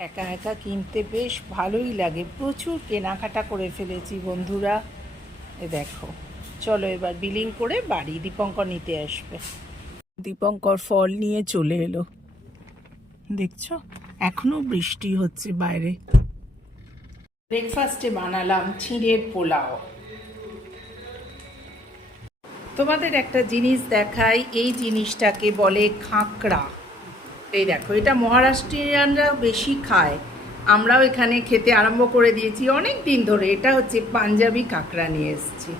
একা একা কিনতে বেশ ভালোই লাগে। প্রচুর কেনাকাটা করে ফেলেছি বন্ধুরা। এ দেখো, চলো এবার বিলিং করে বাড়ি দীপঙ্কর নিতে আসবে। দীপঙ্কর ফল নিয়ে চলে এলো। দেখছ? এখনও বৃষ্টি হচ্ছে বাইরে। ব্রেকফাস্টে বানালাম চিঁড়ের পোলাও। তোমাদের একটা জিনিস দেখাই, এই জিনিসটাকে বলে খাঁকড়া। এই দেখো, এটা মহারাষ্ট্রিয়ানরা বেশি খায়। আমরাও এখানে খেতে আরম্ভ করে দিয়েছি অনেক দিন ধরে। এটা হচ্ছে পাঞ্জাবি কাঁকড়া নিয়ে এসেছি।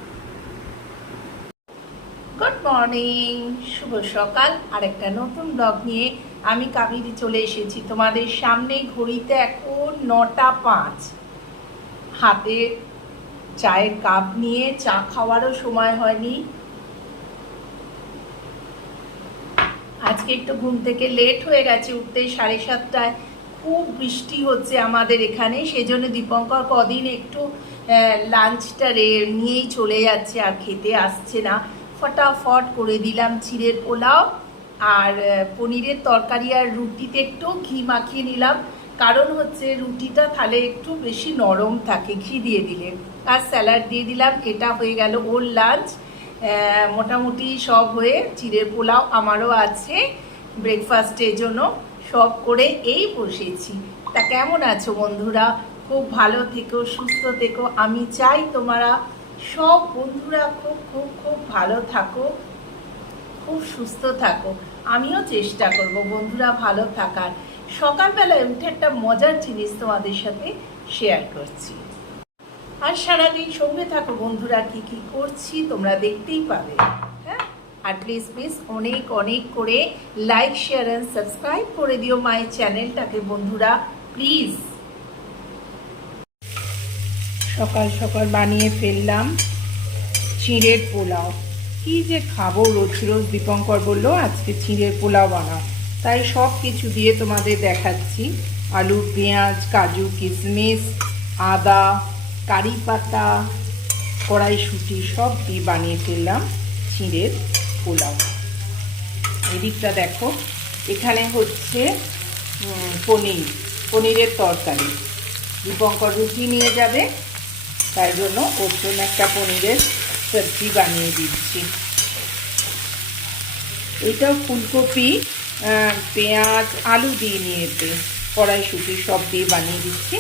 গুড মর্নিং শুভ সকাল। আর একটা নতুন ব্লগ নিয়ে আমি কাবেরি চলে এসেছি। তোমাদের সামনে ঘড়িতে এখন নটা পাঁচ। হাতে চায়ের কাপ নিয়ে চা খাওয়ারও সময় হয়নি। আজকে একটু ঘুম থেকে লেট হয়ে গেছে উঠতে সাড়ে সাতটায়। খুব বৃষ্টি হচ্ছে আমাদের এখানে, সেজন্য দীপঙ্কর কদিন একটু লাঞ্চটা রে, নিয়েই চলে যাচ্ছে আর খেতে আসছে না। ফটাফট করে দিলাম চিড়ের পোলাও আর পনিরের তরকারি আর রুটিতে একটু ঘি মাখিয়ে নিলাম। কারণ হচ্ছে রুটিটা তাহলে একটু বেশি নরম থাকে, ঘি দিয়ে দিলে। আর স্যালাড দিয়ে দিলাম, এটা হয়ে গেল ওর লাঞ্চ মোটামুটি সব হয়ে চিড়ের পোলাও আমারও আছে। ব্রেকফাস্টের জন্য সব করে এই বসেছি। তা কেমন আছো বন্ধুরা? খুব ভালো থেকো, সুস্থ থেকো। আমি চাই তোমরা সব বন্ধুরা খুব খুব খুব ভালো থাকো, খুব সুস্থ থাকো। আমিও চেষ্টা করব বন্ধুরা ভালো থাকার। সকালবেলায় উঠে একটা মজার জিনিস তোমাদের সাথে শেয়ার করছি। আর সারাদিন সঙ্গে থাকো বন্ধুরা, কি কি করছি তোমরা দেখতেই পাবে। হ্যাঁ? আর প্লিজ প্লিজ অনেক অনেক করে লাইক শেয়ার অ্যান্ড সাবস্ক্রাইব করে দিও মাই চ্যানেলটাকে বন্ধুরা প্লিজ সকাল সকাল বানিয়ে ফেললাম চিঁড়ের পোলাও। কি যে খাব রোজ রোজ দীপঙ্কর বলল, আজকে চিঁড়ের পোলাও বানাও। তাই সব কিছু দিয়ে তোমাদের দেখাচ্ছি। আলু, পেঁয়াজ, কাজু, কিশমিশ, আদা কারি পাতা কড়াইশুঁটি সব দিয়ে বানিয়ে ফেললাম চিঁড়ের পোলাও। এদিকটা দেখো, এখানে হচ্ছে পনির, পনিরের তরকারি। দীপঙ্কর রুটি নিয়ে যাবে, তাই জন্য ওর জন্য একটা পনিরের সবজি বানিয়ে দিচ্ছি। এটাও ফুলকপি পেঁয়াজ, আলু দিয়ে নিয়ে নিয়েছে কড়াইশুঁটি সব দিয়ে বানিয়ে দিচ্ছি।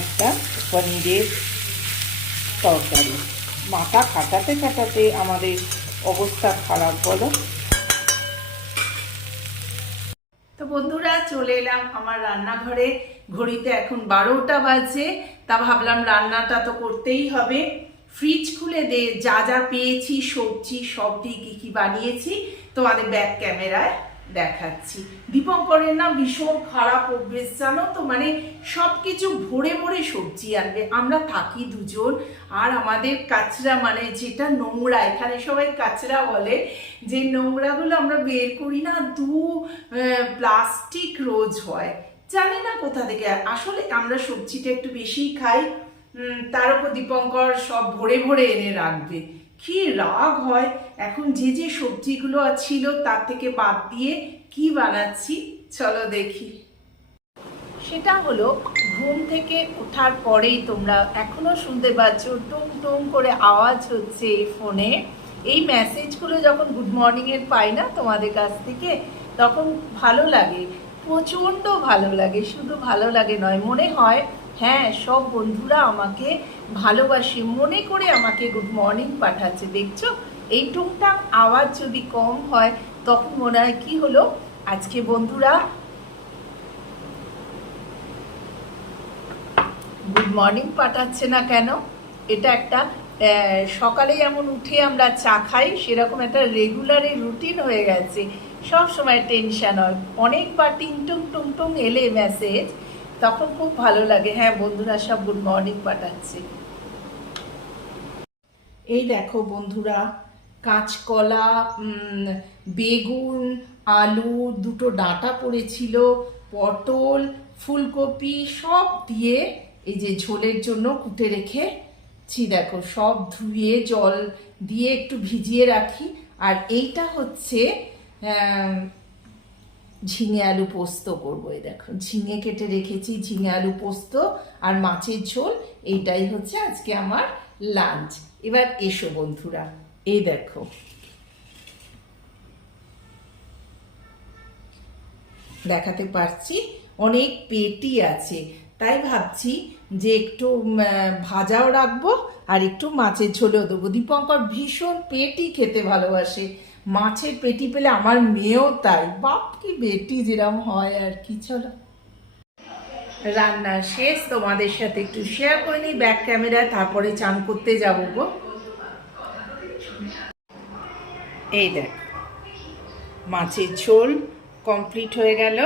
একটা পনিরের তরকারি। মাথা খাটাতে খাটাতে আমাদের অবস্থা খারাপ, বলো। তো বন্ধুরা, চলে এলাম আমার রান্নাঘরে। ঘড়িতে এখন বারোটা বাজে, তা ভাবলাম রান্নাটা তো করতেই হবে। ফ্রিজ খুলে দে, যা যা পেয়েছি, সবজি, সব দিয়ে কী কী বানিয়েছি, তোমাদের ব্যাক ক্যামেরায় দেখাচ্ছি। দীপঙ্করের না ভীষণ খারাপ অভ্যেস, জানো তো? মানে সব কিছু ভরে ভরে সবজি আনবে। আমরা থাকি দুজন, আর আমাদের কাচরা মানে যেটা নোংরা, এখানে সবাই কাচরা বলে, যে নোংরাগুলো আমরা বের করি না, দু প্লাস্টিক রোজ হয়। জানি না কোথা থেকে। আসলে আমরা সবজিটা একটু বেশিই খাই। তার উপর দীপঙ্কর সব ভরে ভরে এনে রাখবে কি রাগ হয়? এখন যে যে সবজিগুলো ছিল তার থেকে বাদ দিয়ে কি বানাচ্ছি? চলো দেখি। সেটা হলো ঘুম থেকে ওঠার পরেই তোমরা এখনও শুনতে পাচ্ছ টুম টুম করে আওয়াজ হচ্ছে ফোনে। এই মেসেজগুলো যখন গুড মর্নিং এর পাই না তোমাদের কাছ থেকে, তখন ভালো লাগে, প্রচণ্ড ভালো লাগে, শুধু ভালো লাগে নয়, মনে হয় হ্যাঁ সব বন্ধুরা আমাকে ভালোবাসে, মনে করে আমাকে গুড মর্নিং পাঠাচ্ছে, দেখছ? এই টুকটাক আওয়াজ যদি কম হয়, তখন মনে হয় কি হলো? আজকে বন্ধুরা গুড মর্নিং পাঠাচ্ছে না কেন? এটা একটা সকালে যেমন উঠে আমরা চা খাই, সেরকম একটা রেগুলারই রুটিন হয়ে গেছে। সব সময় টেনশন হয়। অনেকবার টিংটুং টুংটুং এলে মেসেজ তখন খুব ভালো লাগে। হ্যাঁ বন্ধুরা সব গুড মর্নিং পাঠাচ্ছে। এই দেখো বন্ধুরা, কাঁচকলা বেগুন, আলু, দুটো ডাঁটা পড়েছিল, পটল, ফুলকপি, সব দিয়ে এই যে ঝোলের জন্য কুটে রেখেছি দেখো সব ধুয়ে, জল দিয়ে একটু ভিজিয়ে রাখি। আর এইটা হচ্ছে ঝিঙে আলু পোস্ত করব, এই দেখো। ঝিঙে কেটে রেখেছি, ঝিঙে আলু পোস্ত আর মাছের ঝোল, এইটাই হচ্ছে আজকে আমার লাঞ্চ। এবার এসো বন্ধুরা, এই দেখো। দেখাতে পারছি, অনেক পেটি আছে। তাই ভাবছি যে একটু ভাজাও রাখব আর একটু মাছের ঝোলেও দেবো। দীপঙ্কর ভীষণ পেটি খেতে ভালোবাসে। মাছের পেটি পেলে আমার মেয়েও তাই। বাপ কি বেটি যেরম হয় আর কি, চলো। রান্না শেষ, তোমাদের সাথে একটু শেয়ার করে নিই ব্যাক ক্যামেরায় তারপরে চান করতে যাব গো। এই দেখ, মাছের ঝোল কমপ্লিট হয়ে গেল।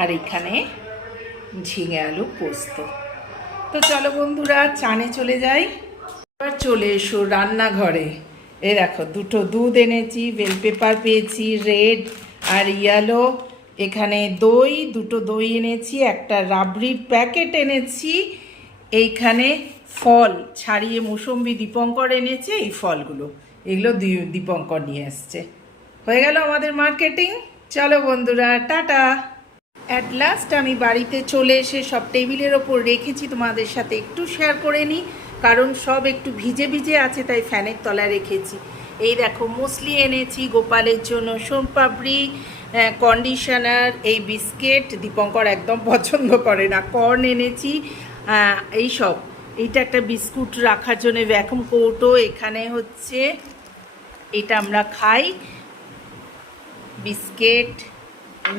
আর এখানে ঝিঙে আলু পোস্ত। তো চলো বন্ধুরা, চানে চলে যাই। এবার চলে এসো রান্নাঘরে। এ দেখো, দুটো দুধ এনেছি, বেল পেপার পেয়েছি, রেড আর ইয়েলো। এখানে দই, দুটো দই এনেছি, একটা রাবড়ির প্যাকেট এনেছি। এইখানে ফল ছাড়িয়ে মুসম্বি দীপঙ্কর এনেছে, এই ফলগুলো। এগুলো দীপঙ্কর নিয়ে এসছে হয়ে গেল আমাদের মার্কেটিং। চলো বন্ধুরা, টাটা। অ্যাট লাস্ট আমি বাড়িতে চলে এসে সব টেবিলের ওপর রেখেছি, তোমাদের সাথে একটু শেয়ার করে নিই। কারণ সব একটু ভিজে ভিজে আছে, তাই ফ্যানের তলায় রেখেছি। এই দেখো, মুসলি এনেছি গোপালের জন্য। সোনপাপড়ি কন্ডিশনার এই বিস্কিট, দীপঙ্কর একদম পছন্দ করে না। কর্ন এনেছি এই সব। এইটা একটা বিস্কুট রাখার জন্য। ভ্যাকুম কৌটো এখানে হচ্ছে। এটা আমরা খাই। বিস্কিট,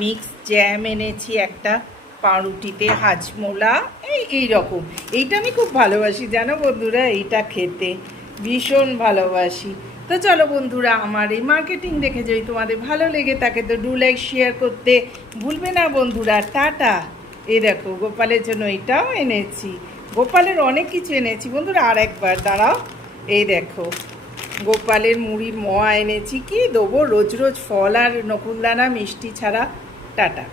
মিক্স, জ্যাম এনেছি একটা। পাউরুটিতে হাজমোলা, এই এই রকম। এইটা আমি খুব ভালোবাসি, জানো বন্ধুরা? এইটা খেতে ভীষণ ভালোবাসি। তো চলো বন্ধুরা, আমার এই মার্কেটিং দেখে যদি তোমাদের ভালো লেগে থাকে, তো ডু লাইক শেয়ার করতে ভুলবে না বন্ধুরা। টাটা। এই দেখো, গোপালের জন্য এটাও এনেছি। গোপালের অনেক কিছু এনেছি। বন্ধুরা আর একবার দাঁড়াও। এই দেখো, গোপালের মুড়ির মোয়া এনেছি। কি দেবো? রোজ রোজ ফল আর নকুলদানা মিষ্টি ছাড়া। টাটা।